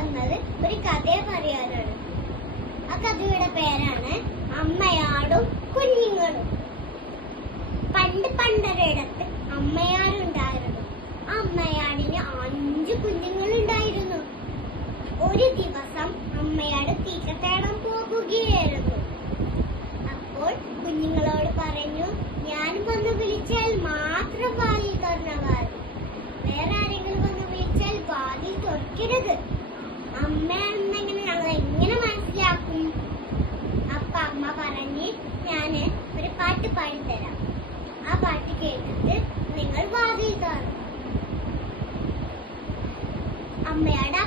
വന്നത് ഒരു കഥയെ പറയാനാണ്. ആ കഥയുടെ പേരാണ് അമ്മയാടും കുഞ്ഞുങ്ങളും. പണ്ടൊരിടത്ത് അമ്മയാടുണ്ടായിരുന്നു. ആ അമ്മയാടിന് 5 കുഞ്ഞുങ്ങളുണ്ടായിരുന്നു. ഒരു ദിവസം അമ്മയാട് തീറ്റ തേടാൻ പോകുകയായിരുന്നു. അപ്പോൾ കുഞ്ഞുങ്ങളോട് പറഞ്ഞു, ഞാൻ വന്ന് വിളിച്ചാൽ മാത്രം വാതിൽ തുറന്നവാറ്, വേറെ ആരെങ്കിലും വന്ന് വിളിച്ചാൽ വാതിൽ തുറക്കരുത്. അമ്മയാണെന്നെങ്ങനെ ഞങ്ങൾ എങ്ങനെ മനസ്സിലാക്കും? അപ്പൊ അമ്മ പറഞ്ഞ്, ഞാന് ഒരു പാട്ട് പാടിത്തരാം. ആ പാട്ട് കേട്ടിട്ട് നിങ്ങൾ വാതിൽ തുറന്നു. അമ്മയാട് ആ